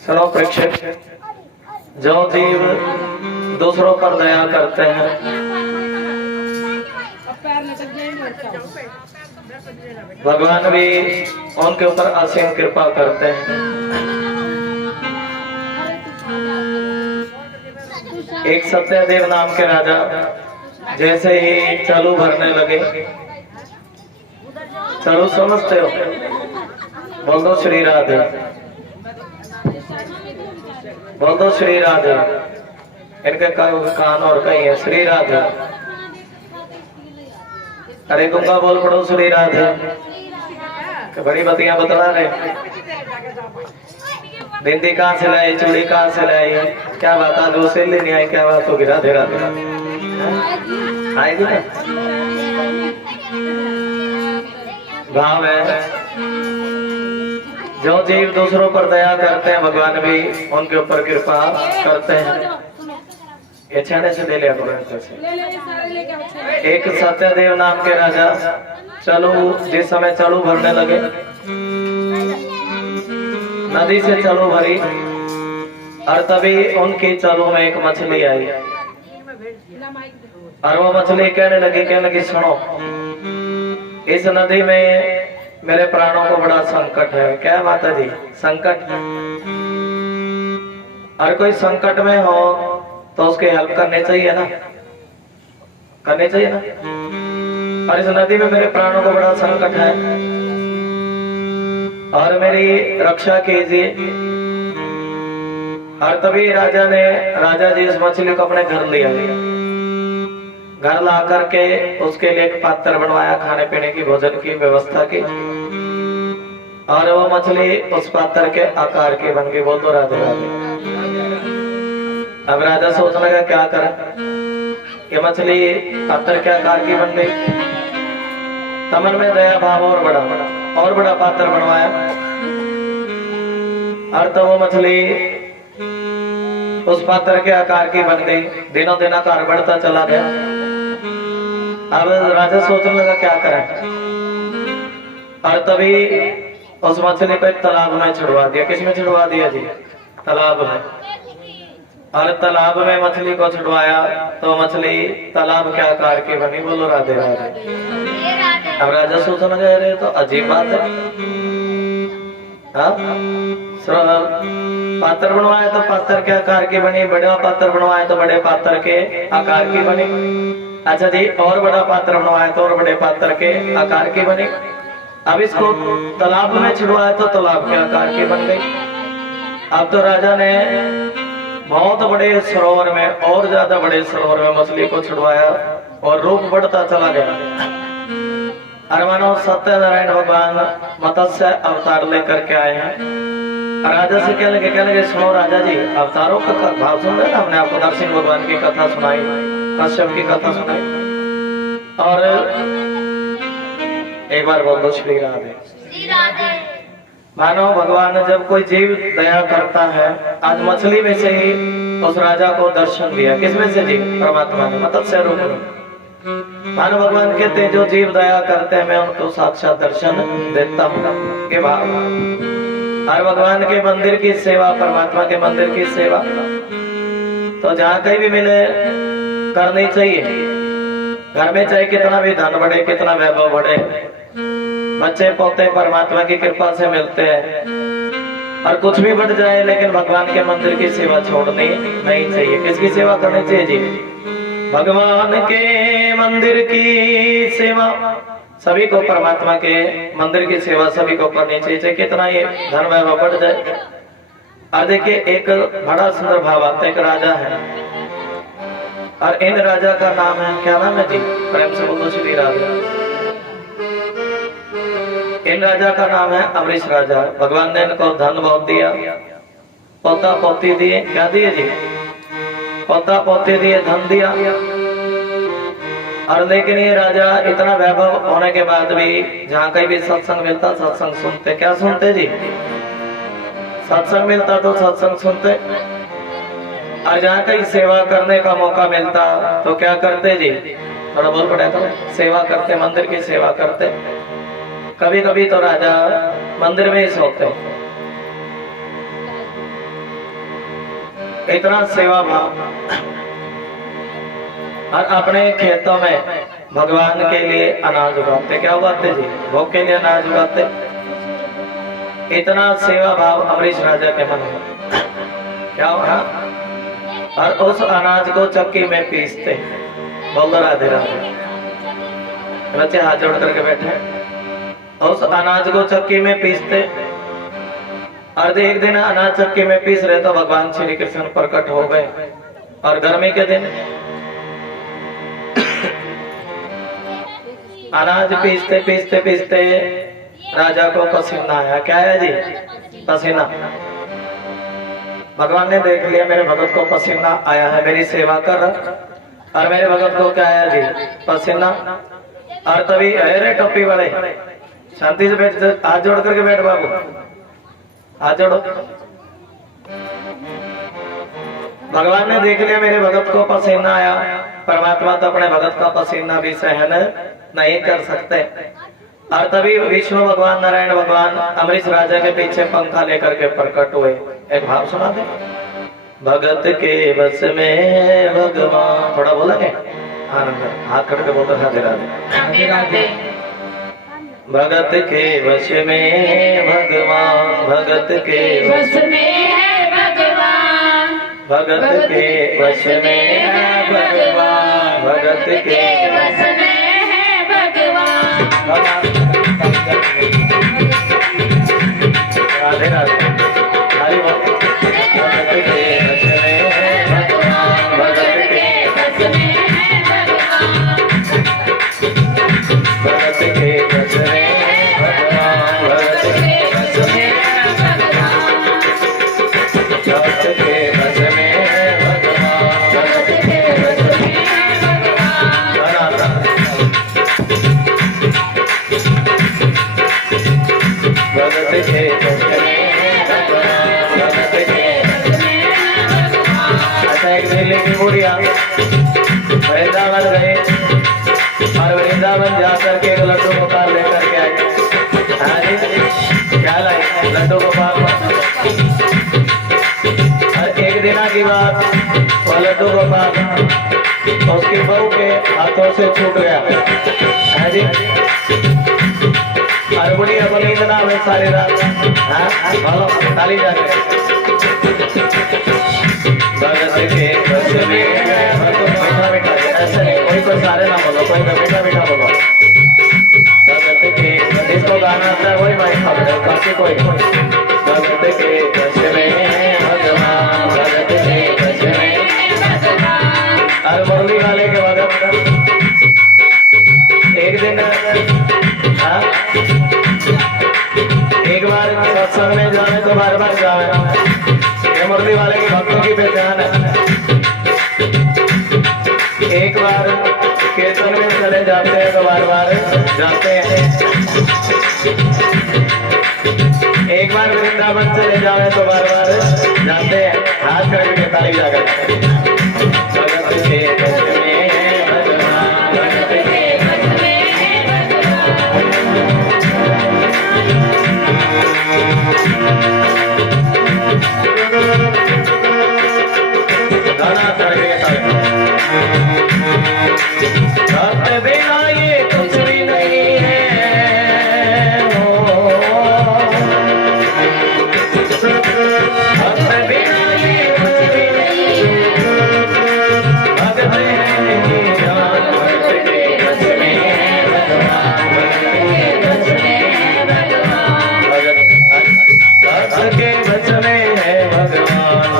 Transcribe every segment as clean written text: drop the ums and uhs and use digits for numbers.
सुनो प्रेक्षक, जो जीव दूसरों पर दया करते हैं भगवान भी उनके ऊपर असीम कृपा करते हैं। एक सत्यदेव नाम के राजा जैसे ही चालू भरने लगे, चालू समझते हो, बोल दो श्री राधे, बोल दो श्री राधे। इनके कान और कहीं है श्री राधे। अरे गंगा बोल पड़ो श्री राधे। बड़ी बतियां बतला रहे, बिंदी कहाँ से लाई, चूड़ी कहाँ से लाई, क्या बात आज वो से लेनी आई, क्या बात होगी? राधे राधे आएगी ना। भाव है, जो जीव दूसरों पर दया करते हैं भगवान भी उनके ऊपर कृपा करते हैं। ये छेड़े से ले लिया करो। एक सत्यदेव नाम के राजा चालू जिस समय चालू भरने लगे, नदी से चालू भरी और तभी उनकी चालू में एक मछली आई और वो मछली कहने लगी सुनो, इस नदी में मेरे प्राणों को बड़ा संकट है। क्या बात है जी? संकट। और कोई संकट में हो तो उसकी हेल्प करनी चाहिए ना, करनी चाहिए ना। और इस नदी में मेरे प्राणों को बड़ा संकट है और मेरी रक्षा कीजिए। और तभी राजा जी इस मछली को अपने घर लिया, घर ला करके उसके लिए एक पात्र बनवाया, खाने पीने की भोजन की व्यवस्था की, और वो मछली उस पात्र के आकार की बन गई। बोल दो राधे राधे। अब राजा सोचने लगा क्या करें, ये मछली पात्र के आकार की बन गई। तमन में दया भाव और बड़ा पात्र बनवाया और तो वो मछली उस पात्र के आकार की बन गई। दिनों दिन आकार बढ़ता चला गया। अब राजा सोचने लगा क्या करें, और तभी उस मछली को एक तालाब में छुड़वा दिया। किसमें छुड़वा दिया जी? तालाब में। और तालाब में मछली को छुड़वाया तो मछली तालाब के आकार की बनी। बोलो राधे राधे। अब राजा सोचने लगा अरे तो अजीब बात है, पात्र बनवाया तो पात्र के आकार की बनी, बड़ा पात्र बनवाया तो बड़े पात्र के आकार की बनी। अच्छा जी, और बड़ा पात्र बनवाया तो और बड़े पात्र के आकार की बनी। अब इसको तालाब में छुड़वाया तो तालाब के आकार की बन गई। अब तो राजा ने बहुत बड़े सरोवर में और ज्यादा बड़े सरोवर में मछली को छुड़वाया और रूप बढ़ता चला गया। और मानो सत्यनारायण भगवान मत्स्य अवतार लेकर के आए हैं। राजा से कहने लगे सुनो राजा जी, अवतारों का भाव सुन रहे ना, हमने आपको नरसिंह भगवान की कथा सुनाई, कश्यप की कथा सुनाई, और एक बार बोल दो श्री राधे। मानो भगवान जब कोई जीव दया करता है, आज मछली में से ही उस राजा को दर्शन दिया। किसमें से जी? परमात्मा ने, मत्स्य रूप में। मानो भगवान कहते हैं जो जीव दया करते हैं मैं उनको साक्षात दर्शन देता हूँ के भाव। और भगवान के मंदिर की सेवा, परमात्मा के मंदिर की सेवा तो जहाँ कहीं भी मिले करनी चाहिए। घर में चाहे कितना भी धन बढ़े, कितना वैभव बढ़े, बच्चे पोते परमात्मा की कृपा से मिलते हैं। और कुछ भी बढ़ जाए लेकिन भगवान के मंदिर की सेवा छोड़नी नहीं चाहिए। किसकी सेवा करनी चाहिए जी? भगवान के मंदिर की सेवा। सभी को परमात्मा के मंदिर की सेवा सभी को करनी चाहिए, चाहे कितना ये धन वैभव बढ़ जाए। और देखिए एक बड़ा सुंदर भाव आता है। एक राजा है और इन राजा का नाम है, क्या नाम है जी? प्रेम से बोलो श्री राधे। इन राजा का नाम है अमरीश राजा। भगवान ने इनको धन बहुत दिया, पोता पोती दिए। क्या दिए जी? पोता पोते दिए, धन दिया। और लेकिन ये राजा इतना वैभव होने के बाद भी जहाँ कहीं भी सत्संग मिलता सत्संग सुनते। क्या सुनते जी? सत्संग मिलता तो सत्संग सुनते। और जहाँ कहीं सेवा करने का मौका मिलता तो क्या करते जी? थोड़ा बोल पड़ा था, सेवा करते, मंदिर की सेवा करते। कभी कभी तो राजा मंदिर में ही सोते। इतना सेवा भाव। और अपने खेतों में भगवान के लिए अनाज उगाते, क्या उगाते जी? भोग के लिए अनाज उगाते। इतना सेवा भाव अमरीश राजा के मन में क्या हुआ? और उस अनाज को चक्की में पीसते। बोल राधे राधे। बच्चे हाथ जोड़ करके बैठे। उस अनाज को चक्की में पीसते। और एक दिन अनाज चक्की में पीस रहे तो भगवान श्री कृष्ण प्रकट हो गए। और गर्मी के दिन अनाज पीसते पीसते पीसते राजा को पसीना आया। क्या है जी? पसीना। भगवान ने देख लिया मेरे भगत को पसीना आया है, मेरी सेवा कर रहा। और मेरे भगत को क्या आया जी? पसीना। और तभी अरे टोपी वाले शांति से बैठ, हाथ जोड़ करके बैठ बाबू, हाथ जोड़ो। भगवान ने देख लिया मेरे भगत को पसीना आया। परमात्मा तो अपने भगत का पसीना भी सहन नहीं कर सकते। और तभी विष्णु भगवान, नारायण भगवान अमरीश राजा के पीछे पंखा लेकर के प्रकट हुए। एक भाव सुना दे। भगत के बस में भगवान, थोड़ा बोलेंगे आनंद, हाथ करके बोलते राधे राधे राधे। भगत के वश में भगवान, भगत के वश में है भगवान, भगत के वश में है भगवान, भगत के वश में है भगवान। राधे राधे। हरि बोल। भगत के वश में है भगवान, भगत के वश में है भगवान, भगत के वश में है भगवान, भगत के वश में है भगवान, भगत के वश में है भगवान, भगत के वश में है भगवान। भगत के वश में है भगवान, भगत के वश में है भगवान। अच्छा, एक दिन लेकिन बुढ़िया वृंदावन गए और वृंदावन जाकर के एक लड्डू गोपाल लेकर के आए। हाँ जी, क्या लाए? लड्डू गोपाल। और एक दिन की बात, वो लड्डू गोपाल उसकी बहू के हाथों से छूट गया। हाँ जी, और बुढ़िया बोली इतना में सारी रात। हाँ बोलो, ताली जाके। भगत के वश में है भगवान, मीठा मीठा, ऐसे नहीं, कोई कोई सारे ना बोलो, कोई मीठा मीठा बोलो। भगत के, जिसको गाना आता है वही माइक खा रहे, बाकी कोई। भगत के वश में है भगवान, भगत के वश में है भगवान। और मुरली वाले के भगत एक दिन, हाँ, एक बार सत्संग में जाए तो बार बार जाए। ये मुरली वाले की भक्तों की पहचान है। एक बार कीर्तन में चले जाते हैं तो बार बार जाते हैं। एक बार वृंदावन चले जाए तो बार बार जाते हैं। हाथ करके ताली जाकर। भगत के वश में है भगवान, भगत के वश में है भगवान। गाना करके ताली। भक्त बिना ये कुछ भी नहीं है, भक्त बिना ये कुछ भी नहीं है। भक्त है जान, भक्त के वश में है भगवान, भक्त के वश में है भगवान, भक्त के वश में है भगवान, भक्त के वश में है भगवान,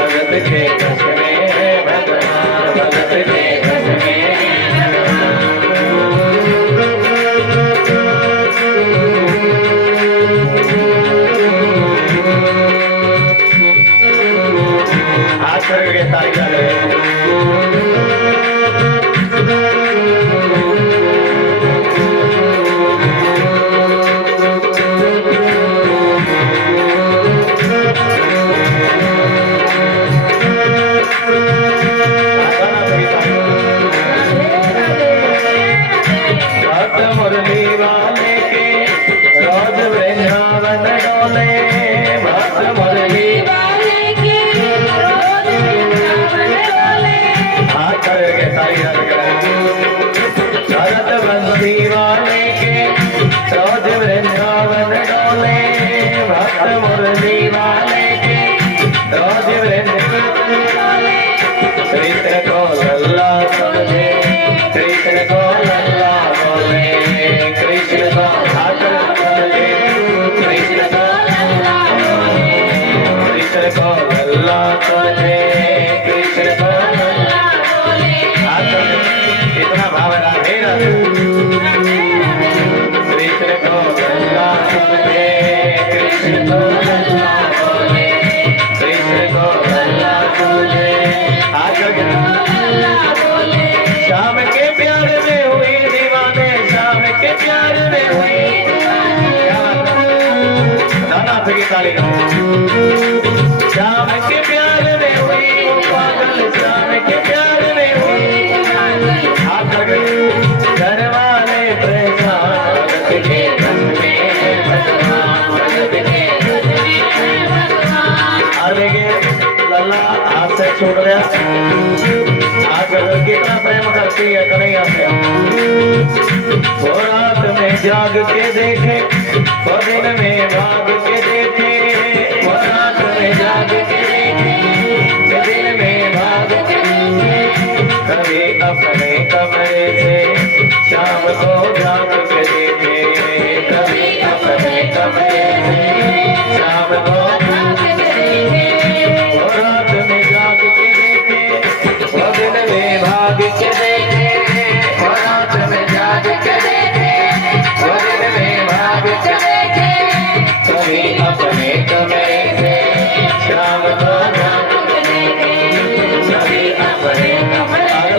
भगत के वश में है भगवान, भगत के वश में है भगवान। हाथ करके ताली लगा रहे हैं। मुरली वाले के रोज वृंदावन डोले, भक्त मुरली की ताली। श्याम के प्यार में हुई वो पागल, श्याम के प्यार में हुई हाथ कर गई। घर वाले परेशान भगत के रस में भगवान, भगत के रस में भगवान। अरे लल्ला हाथ से छूट गया। आज भगत कितना प्रेम करती है कन्हैया से। वो रात में जाग के देखे, वो दिन में भाग के देखे, वो रात में जाग के देखे, वो दिन में भाग के देखे। कभी अपने कमरे से शाम को जाग के देखे, कभी अपने कमरे से शाम को जाग के देखे। वो रात में जाग के देखे, वो दिन में भाग के देखे, वो रात में जाग के देखे, वो दिन में भाग के देखे। कभी अपने कमरे से शाम को जाग के देखे, कभी अपने कमरे से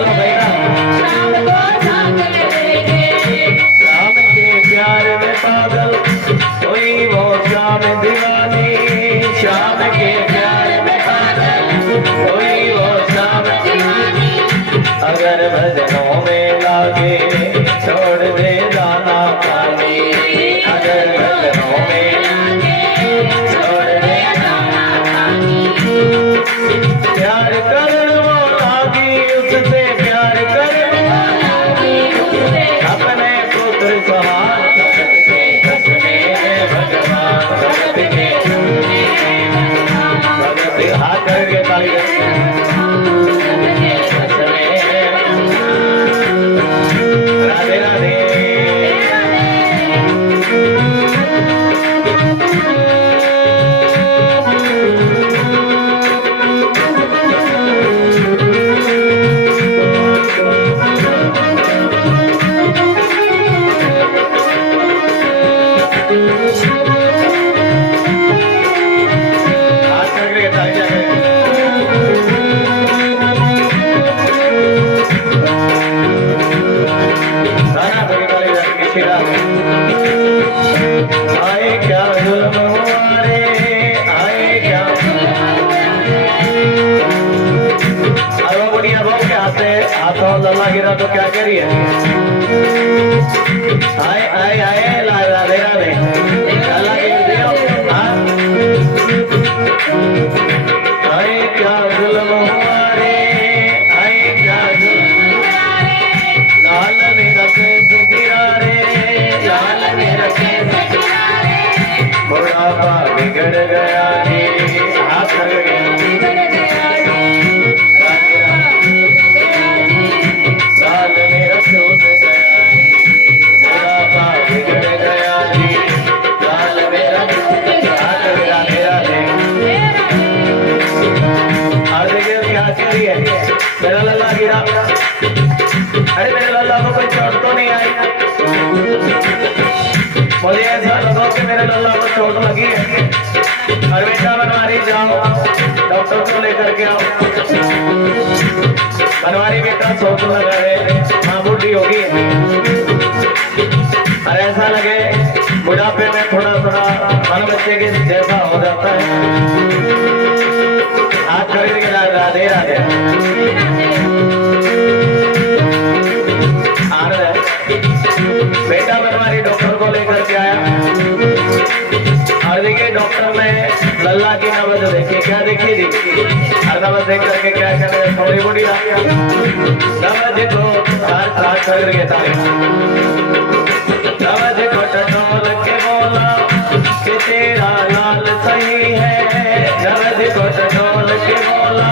शाम को जाग के देखे। शाम के प्यार में पागल कोई वो शाम दीवानी, शाम के प्यार में पागल कोई वो शाम दीवानी। अगर भजनों में लागे छोड़ दे दाना पानी, अगर भजनों में लागे छोड़ दे दाना पानी। प्यार कर वो लागी उससे, प्यार कर वो लागी उससे। अपने पुत्र समान भगत के रस में भगवान, भगत के रस में भगवान। भगत हाथ करके ताली राधे राधे। हाथ करके ताली जाके आए क्या जुल्म हुआ रे, आए क्या। अब वो बुढ़िया बहू के हाथों लल्ला गिरा तो क्या करिए। आए आए आए लाला दे रहा लल्ला गिर दियो। आए क्या जुल्म हुआ रे, आए क्या जुल्म हुआ रे। लाल मेरा कैसे गिरा रे, लाल मेरा कैसे गिरा रे। बुढ़ापा बिगड़ गया रे, हाथ बिगड़ गया रे। लाल मेरा छूट गया रे, बुढ़ापा बिगड़ गया रे। लाल मेरा हाथ मेरा मेरा रे। अरे क्या करिए, मेरा लल्ला गिरा। अरे मेरे लल्ला को कोई चोट तो नहीं आई। मुझे ऐसा लगा कि मेरे लल्ला को चोट लगी है। और बेटा बनवारी जाओ, डॉक्टर को लेकर के आओ। बनवारी बेटा चोट लगा है, माँ बूढ़ी होगी। और ऐसा लगे बुढ़ापे में थोड़ा थोड़ा मन बच्चे के जैसा हो जाता है। हाथ खरीद के राधे राधे। बेटा बनवारी डॉक्टर को लेकर के आया। और देखिए डॉक्टर ने लल्ला की नब्ज देखी। क्या देखी थी? नब्ज देख करके क्या करे, थोड़ी बूढ़ी नब्ज को हाथ करके ताली। नब्ज को टटोल के बोला कि तेरा लाल सही है। नब्ज को टटोल के बोला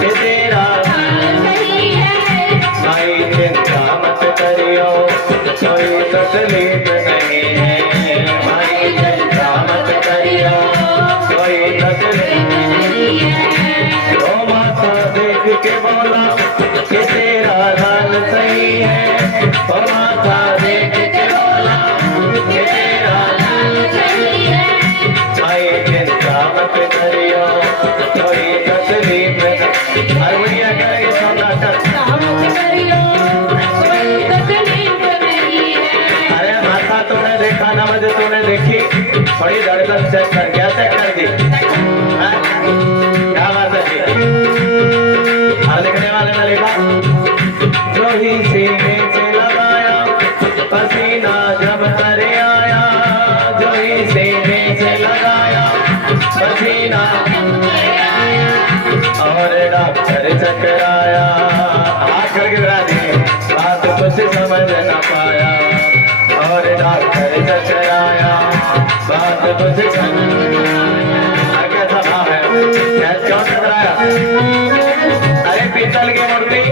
कि तेरा लाल सही है। भाई चिंता मत करियो, कोई तकलीफ नहीं है। भाई चिंता मत करियो, कोई तकलीफ नहीं है। वो माता देख के बोला कि तेरा लाल सही है। वो माता देख के बोला कि तेरा लाल सही है। भाई चिंता मत करियो, कोई तकलीफ नहीं। हर बढ़िया करेंगे सोना कर अरे माता तुमने देखा, नब्ज तुमने देखी, थोड़ी धड़कन कीर्तन चेक कर, क्या चेक कर दी? हाँ? क्या बात है जी? और लिखने वाले ने लिखा, जो ही सीने से लगाया पसीना जब कर आया, जो ही सीने से लगाया पसीना और डॉक्टर चकराया, हाथ करके गिरा दिए, बात कुछ समझ न पाया और डॉक्टर चकराया, बात कुछ कैसा भाव है, क्यों चकराया? अरे पीतल की मूर्ति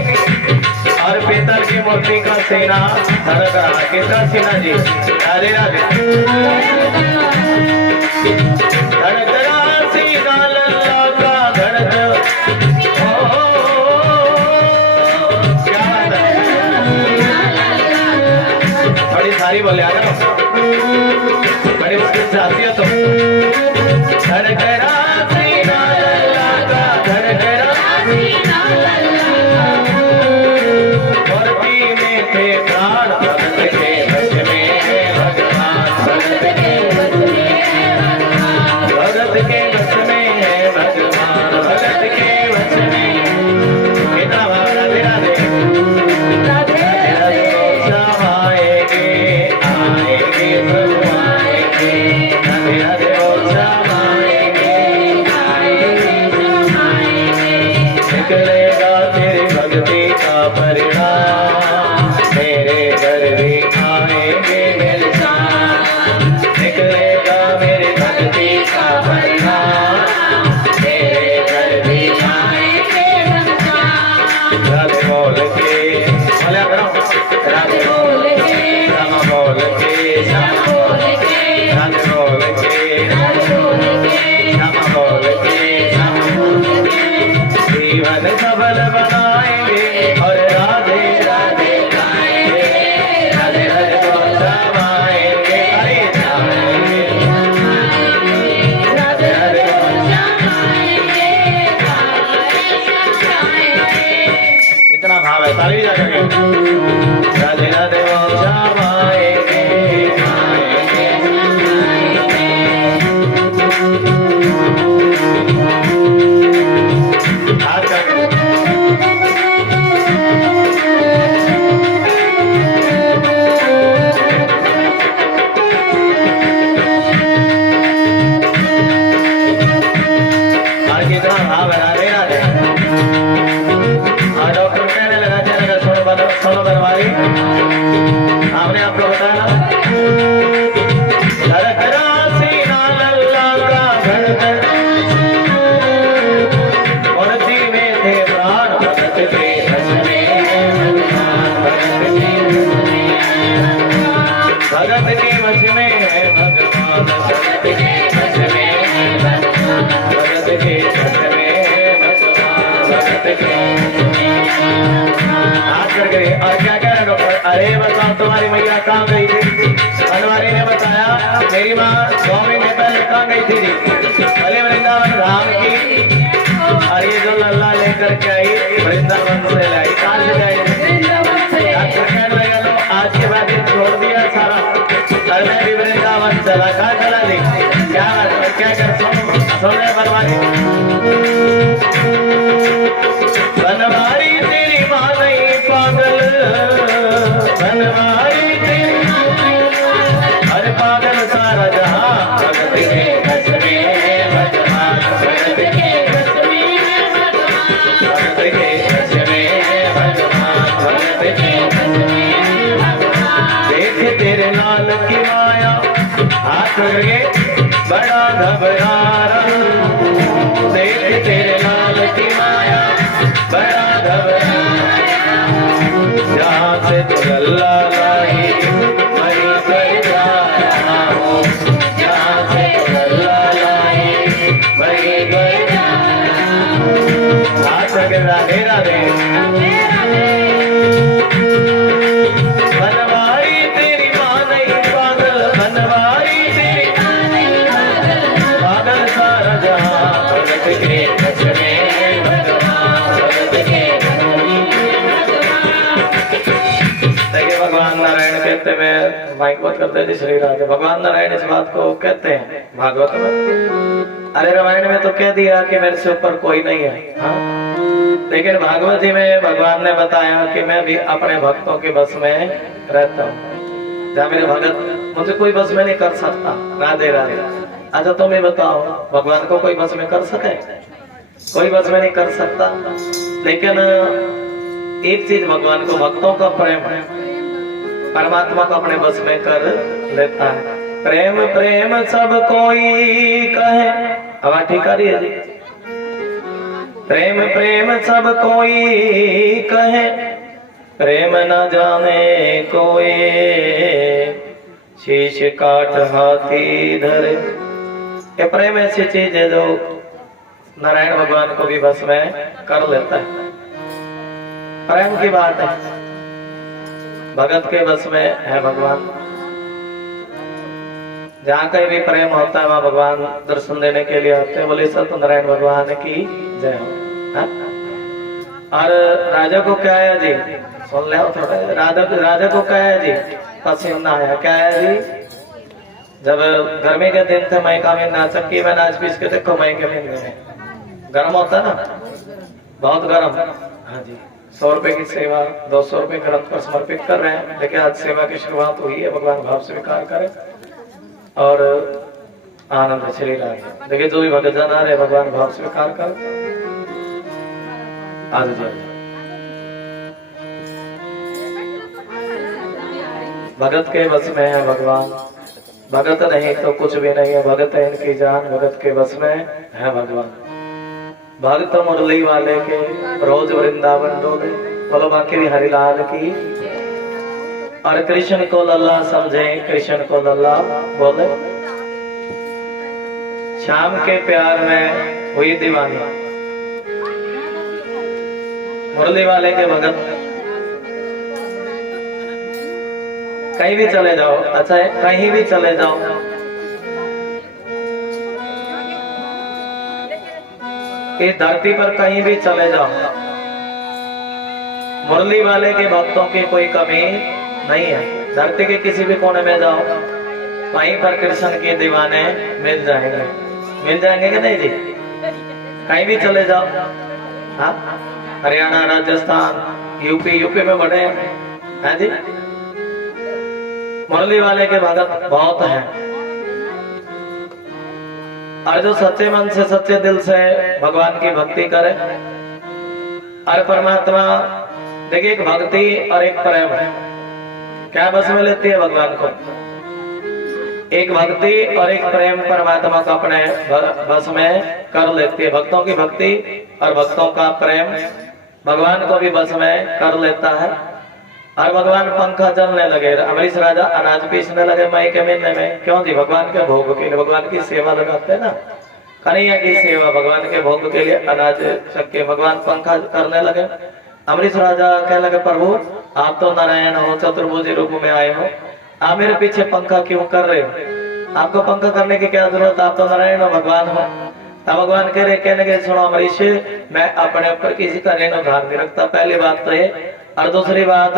और पीतल की मूर्ति का सीना धड़क रहा, किसका सीना जी? राधे राधे। धड़क रहा सीना लल्ला का धड़क, क्या बात है? थोड़ी सारी बोले आ जाओ, बड़ी मुश्किल से आती है तो। धड़क रहा सीना लल्ला का, धड़क रहा सीना लल्ला का, मूर्ति में थे प्राण भगत के वश में है भगवान, भगत के वश में है भगवान, भगत के वश में है भगवान, भगत के वश में। कितना भाव? राधे राधे राधे राधे। श्याम आएंगे आएंगे प्रभु आएंगे, राधे राधे श्याम आएंगे आएंगे श्याम आएंगे, निकलेगा तेरी भक्ति का परिणाम, मेरे घर भी आएंगे मेरे साथ, निकलेगा मेरी भक्ति का परिणाम, मेरे घर भी आएंगे मेरे साथ। राधे बोल के बोला करो, राधे बोल के राम बोल के श्याम बोल के, राधे बोल के राधे बोल के श्याम बोल के श्याम बोल के, जीवन सफल बनाएंगे और राधे राधे गाएंगे, राधे राधे बोल श्याम आएंगे, अरे जाएंगे, राधे राधे बोल श्याम आएंगे, इतना भाव है, ताली बजा करके। राधे राधे बोल श्याम आएंगे आएंगे, हाथ करके। और कितना भाव है, राधे राधे। और डॉक्टर कहने लगा, चलेगा सोनो बनवारी, आपने आपको बताया ना, धड़क रहा सीना लल्ला का धड़कन, मूर्ति में थे प्राण भगत के वश में है भगवान, भगत के वश में है भगवान, भगत के वश में है भगवान, भगत के वश में है भगवान, भगत के। हाथ करके। और क्या कह रहे डॉक्टर? अरे बताओ तुम्हारी मैया कहाँ गई थी? बनवारी ने बताया मेरी माँ 2 महीने पहले कहाँ गई थी जी? भले वृंदावन धाम की। और ये जो लल्ला लेकर के आई वृंदावन से लाई, कहाँ से लाई? डॉक्टर कहने लगा लो आज के बाद ये छोड़ दिया सारा, और मैं भी वृंदावन चला। कहाँ चला दी? क्या कर सोने बनवारी? बनवारी तेरी माँ नहीं पागल, बनवारी तेरी हर पागल सारा जहां भगत के वश में है भगवान, भगत के वश में है भगवान, भगत के वश में है भगवान, भगत के वश में है भगवान। देख तेरे लाल की माया हाथ करके बड़ा घबरा रहा, देख तेरे लाल की माया बड़ा घबरा, जहाँ से तो लल्ला लाई वहीं पर जा रहा हूँ, जहाँ से तो लल्ला लाई वहीं पर जा रहा हूँ। हाथ करके राधे राधे। बनवारी तेरी माँ नहीं पागल, बनवारी तेरी माँ नहीं पागल, पागल सारा जहाँ भगत के वश में है भगवान, भगत के। देखिए भगवान नारायण के गीता में भागवत करते जी श्री राधे भगवान नारायण इस बात को कहते हैं भागवत में। अरे रामायण में तो कह दिया कि मेरे से ऊपर कोई नहीं है, हाँ? लेकिन भागवत जी में भगवान ने बताया कि मैं भी अपने भक्तों के बस में रहता हूँ। जहाँ मेरे भगत मुझे कोई बस में नहीं कर सकता। राधे राधे। अच्छा तुम ही बताओ, भगवान को कोई बस में कर सके? कोई बस में नहीं कर सकता। लेकिन एक चीज भगवान को भक्तों का प्रेम है, परमात्मा को अपने बस में कर लेता है। प्रेम प्रेम सब कोई कहे, हवा ठीक आ रही है जी? प्रेम प्रेम सब कोई कहे, प्रेम न जाने कोई, शीश काट हाथी धरे। ये प्रेम ऐसी चीज है जो नारायण भगवान को भी बस में कर लेता है। प्रेम की बात है, भगत के बस में है भगवान। जहाँ कहीं भी प्रेम होता है वहाँ भगवान दर्शन देने के लिए आते हैं। बोले सत्यनारायण भगवान की जय हो। और राजा को क्या है जी, सुन ले थोड़ा। राजा को क्या है जी, पसीना आया। क्या है जी, जब गर्मी के दिन थे मई में ना चक्की में नाच पीस के देखो मई के महीने में गर्म होता है ना, बहुत गर्म। हाँ जी, 100 रुपए की सेवा 200 रुपए ग्रंथ पर समर्पित कर रहे हैं। देखिए आज सेवा की शुरुआत हुई है, भगवान भाव स्वीकार करे और आनंद श्री राधे। देखिए जो भी भगत जन आ रहे भगवान भाव स्वीकार करे। आज भगत के बस में है भगवान। भगत नहीं तो कुछ भी नहीं है, भगत है इनकी जान, भगत के बस में है भगवान। भक्त मुरली वाले के रोज वृंदावन डोले, बोलो बाकी भी हरिलाल की। और कृष्ण को लल्ला समझे, कृष्ण को लल्ला बोले। शाम के प्यार में हुई दीवानी, मुरली वाले के भगत। कहीं भी चले जाओ, अच्छा है कहीं भी चले जाओ, इस धरती पर कहीं भी चले जाओ, मुरली वाले के भक्तों की कोई कमी नहीं है। धरती के किसी भी कोने में जाओ, वहीं पर कृष्ण के दीवाने मिल जाएंगे। मिल जाएंगे कि नहीं जी? कहीं भी चले जाओ, हाँ? हरियाणा, राजस्थान, यूपी में बड़े हैं जी, मुरली वाले के भगत बहुत हैं। और जो सच्चे मन से सच्चे दिल से भगवान की भक्ति करे, और परमात्मा देखिए एक भक्ति और एक प्रेम है, क्या बस में लेती है भगवान को? एक भक्ति और एक प्रेम परमात्मा को अपने बस में कर लेती है। भक्तों की भक्ति और भक्तों का प्रेम भगवान को भी बस में कर लेता है। और भगवान पंखा चलने लगे, अमरीश राजा अनाज पीसने लगे मई के महीने में। क्यों जी? भगवान के भोग के लिए, भगवान की सेवा लगाते हैं ना, कन्हैया की सेवा, भगवान के भोग के लिए अनाज चक्के भगवान पंखा करने लगे। अमरीश राजा कहने लगे, प्रभु आप तो नारायण हो, चतुर्भुजी रूप में आए हो, आप मेरे पीछे पंखा क्यों कर रहे हो? आपको पंखा करने की क्या जरूरत? आप तो नारायण हो, भगवान हो। तब भगवान कह रहे, कहने के सुनो अमरीश, मैं अपने ऊपर किसी का ऋण उधार नहीं रखता, पहली बात तो ये। और दूसरी बात,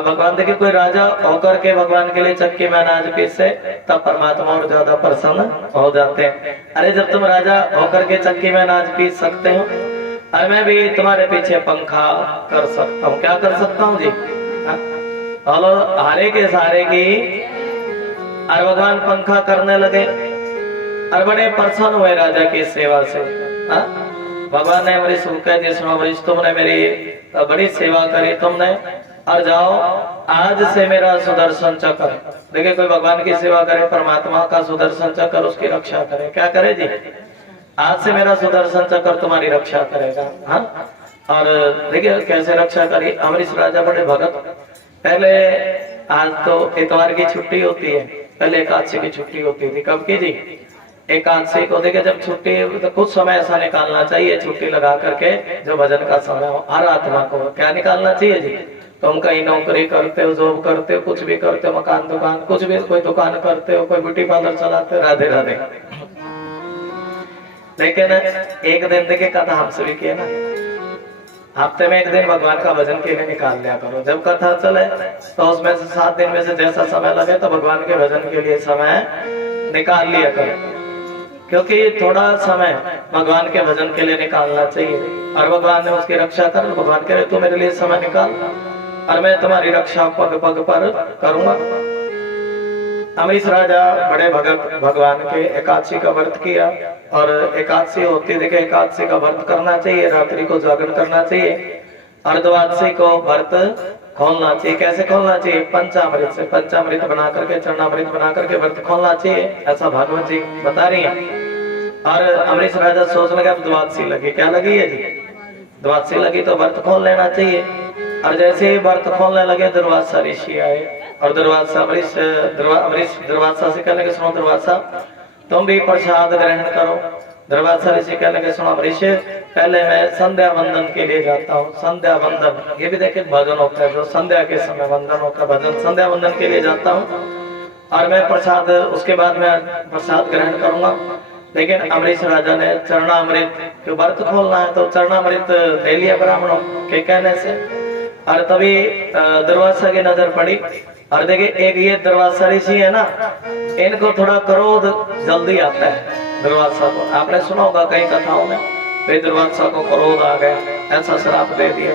भगवान देखिए कोई राजा होकर के भगवान के लिए चक्की में अनाज पीसे, तब परमात्मा और ज्यादा प्रसन्न हो जाते हैं। अरे जब तुम राजा होकर के चक्की में अनाज पीस सकते हो, और मैं भी तुम्हारे पीछे पंखा कर सकता हूँ। क्या कर सकता हूँ जी? बोलो हारे के सहारे की। और भगवान पंखा करने लगे और बड़े प्रसन्न हुए राजा की सेवा से। भगवान ने अमरीश जी सुनो अमरीश, तुमने मेरी बड़ी सेवा करी तुमने, और जाओ आज से मेरा सुदर्शन चक्र। देखिए कोई भगवान की सेवा करे, परमात्मा का सुदर्शन चक्र उसकी रक्षा करे। क्या करे जी? आज से मेरा सुदर्शन चक्र तुम्हारी रक्षा करेगा। हाँ? और देखिए कैसे रक्षा करी। अमरीश राजा बड़े भगत। पहले आज तो इतवार की छुट्टी होती है, पहले एकादशी की छुट्टी होती थी। कब की जी? एकादशी को। देखिए जब छुट्टी तो कुछ समय ऐसा निकालना चाहिए छुट्टी लगा करके, जो भजन का समय हो। हर आत्मा को क्या निकालना चाहिए जी? तुम कहीं नौकरी करते हो, जॉब करते हो, कुछ भी करते हो, मकान दुकान कुछ भी, कोई दुकान करते हो, कोई ब्यूटी पार्लर चलाते हो, राधे राधे। लेकिन एक दिन देखिए कथा हमसे भी किया ना, हफ्ते में एक दिन भगवान का भजन के लिए निकाल लिया करो। जब कथा चले तो उसमें से 7 दिन में से जैसा समय लगे तो भगवान के भजन के लिए समय निकाल लिया करो, क्योंकि थोड़ा समय भगवान के भजन के लिए निकालना चाहिए। और भगवान ने उसकी रक्षा कर, भगवान कह रहे तू मेरे लिए समय निकाल और मैं तुम्हारी रक्षा पग पग पर करूंगा। अमरीश राजा बड़े भगत भगवान के एकादशी का व्रत किया, और एकादशी होती देखे एकादशी का व्रत करना चाहिए, रात्रि को जागरण करना चाहिए और द्वादशी को व्रत खोलना चाहिए। कैसे खोलना चाहिए? पंचामृत से, पंचामृत बना करके, चरणामृत बना करके व्रत खोलना चाहिए, ऐसा भागवत जी बता रही है। और अमरीश राजा सोच लगा अब द्वादशी लगी, क्या लगी है जी? द्वादशी लगी तो व्रत खोल लेना चाहिए। और जैसे ही व्रत खोलने लगे दुर्वासा ऋषि आए, और दुर्वासा अमरीश दुर्वासा से कहने के सुनो दुर्वासा तुम भी प्रसाद ग्रहण करो। दुर्वासा ऋषि कहने के सुनो अमरीश पहले मैं संध्या वंदन के लिए जाता हूँ। संध्या वंदन ये भी देखे भजन होता है, जो संध्या के समय वंदन होता है भजन, संध्या वंदन के लिए जाता हूँ और मैं प्रसाद उसके बाद मैं प्रसाद ग्रहण करूंगा। लेकिन अमरीश राजा ने चरणामृत के व्रत खोलना है तो चरणामृत ले लिया ब्राह्मणों के कहने से। और तभी दुर्वासा की नजर पड़ी, और देखिए एक ये दुर्वासा ऋषि है ना, इनको थोड़ा क्रोध जल्दी आता है दुर्वासा को। आपने सुना होगा कई कथाओं में वे दुर्वासा को क्रोध आ गया, ऐसा श्राप दे दिया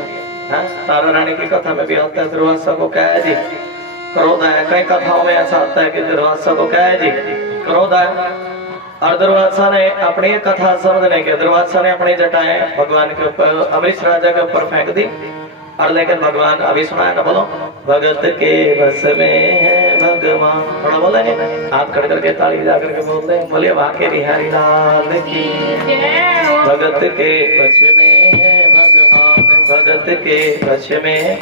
है। तारा रानी की कथा में भी आता है दुर्वासा को क्या है जी क्रोध आया। कई कथाओं में ऐसा आता है कि दुर्वासा को क्या है जी क्रोध आया। और दुर्वासा ने अपनी कथा समझने के दुर्वासा ने अपनी जटाएं भगवान के ऊपर अमरीश राजा के ऊपर फेंक दी। और लेकिन भगवान अभी सुना है ना, बोलो भगत के बस में है भगवान, थोड़ा बोलेंगे हाथ खड़े करके ताली बजा करके बोलते हैं बोलिए वाके बिहारी लाल की। भगत के बस में है भगवान, भगत के बस में,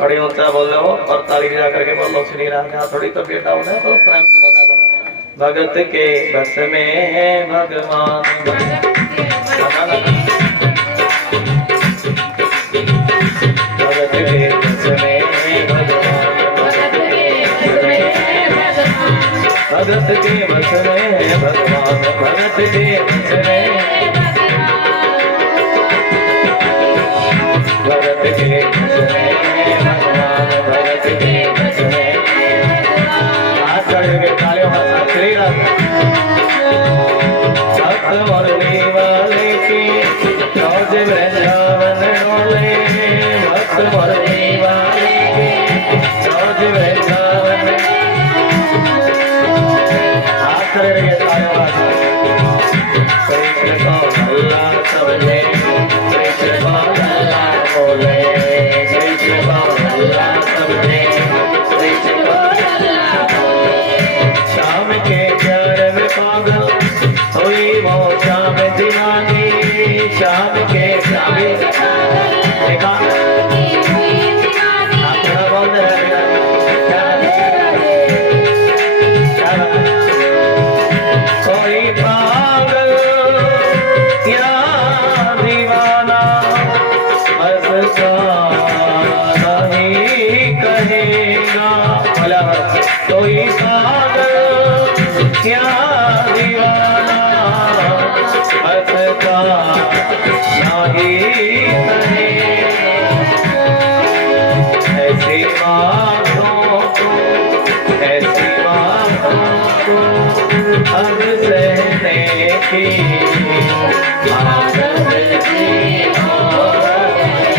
थोड़ी ऊंचा बोल लो और ताली बजा करके बोल लो श्री राजा। थोड़ी तो बेटा होना है तो प्रेम से बोलना करो भगत के बस में है भगवान। भगत के बस में है भगवान, भगत के बस में है भगवान, भगत के बस में भगत के बस में है भगवान, भगत के बस में। हाथ खड़े करके तालियों का साथ श्री राधा। भक्त मुरली वाले की रोज वृंदावन डोले, भक्त मुरली वाले की रोज वृंदावन। हाथ खड़े करके तालियों का साथ। कृष्ण को अल्लाह सबले, कृष्ण को अल्लाह बोले, कृष्ण को अल्लाह सबले, कृष्ण को अल्लाह बोले। शाम के प्यार में पागल हुई वो शाम दीवानी, शाम के प्यार में देखा आप थोड़ा बोल रहे कोई पागल या दीवाना बस का नहीं कहेगा। कोई पागल या दीवाना बस का नहीं कहेगा। ऐसी बातों को, ऐसी बातों को अब सहने की आदत सी हो गई।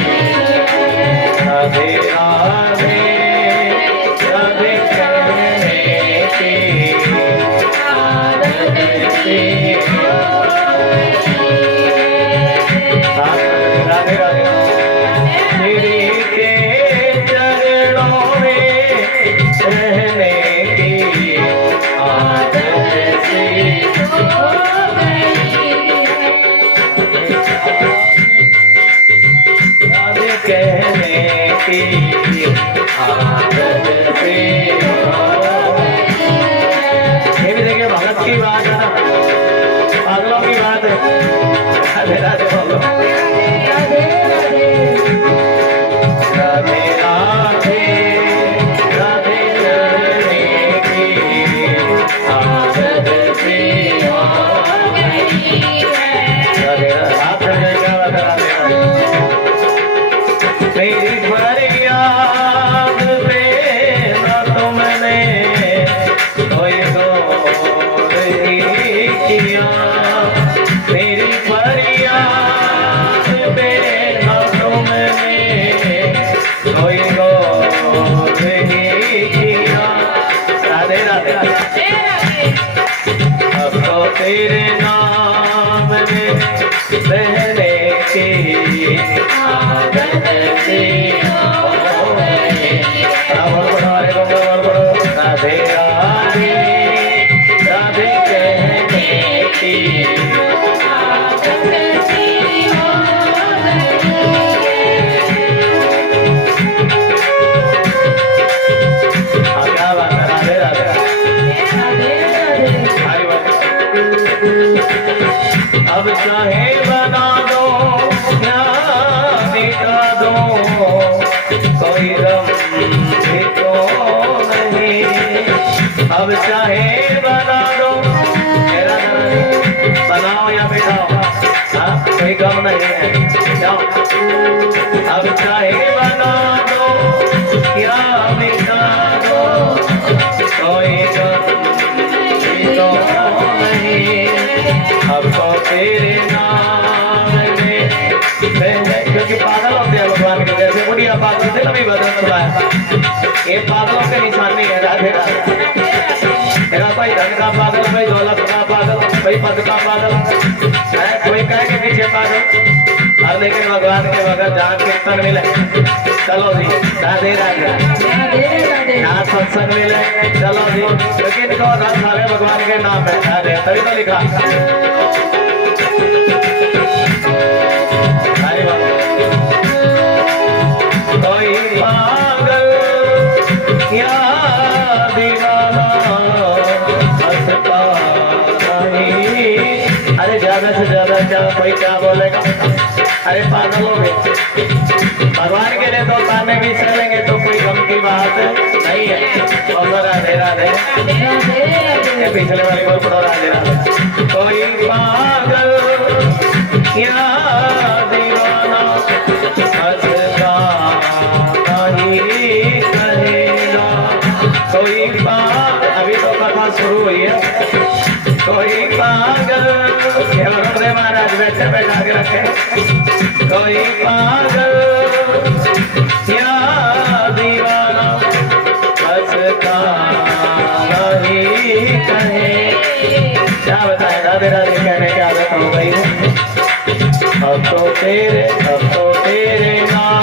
राधे राधे राधे कहने की आदत सी हो गई। राधे राधे श्री के चरणों में रहने की आदत सी हो गई। राधे कहने की आदत सी हो गई। ये भी देखिए भगत की बात है ना, पागलों की बात है। राधे राधे बोलो राधे राधे राधे करने की आदत सी हो गई है। राधे राधे हाथ खड़े करके राधे राधे। तेरे नाम में बहने की आदत सी हो गई। और बड़ो राधे राधे राधे कहने की आदत सी हो गई। क्या बात है, राधे राधे भाई बात। अब चाहे बना दो या मिटा दो, कोई गम भी तो नहीं। अब चाहे बना दो, मेरा बनाओ या मिटाओ, हाँ कोई गम नहीं है, जाओ। अब चाहे बना दो या मिटा दो, कोई गम भी तो नहीं। अब तो तेरे नाम में बहने, क्योंकि पागल होते हैं भगवान के, जैसे बुढ़िया पागल थे ना भी बदन करवाया, ये पागलों के निशानी है। राधे राधे मेरा भाई धन का पागल, भाई दौलत का पागल, भाई पद का पागल है, कोई कहे के पीछे पागल। और लेकिन भगवान के बगैर जहाँ कीर्तन मिले, चलो जी राधे राधे, यहाँ सत्संग मिले, चलो जी। लेकिन इनको रस सारे भगवान के नाम है, राधे तभी तो लिखा। कोई पागल या दीवाना हंसता नहीं। अरे ज्यादा से ज्यादा क्या कोई क्या बोलेगा, अरे पागलों में भगवान के लिए तो ताने भी चलेंगे तो कोई गम की बात नहीं है। और राधे राधे पिछले वाली बोल पड़ो राधे राधे। कोई पागल या दीवाना हंसता नहीं कहेगा। कोई पागल, अभी तो कथा शुरू हुई है। कोई पागल, महाराज बैठे बैठा के रखे। कोई पागल या दीवाना हंसता नहीं कहे। क्या बताए, राधे राधे कहने की आदत हो गई है। अब तो तेरे नाम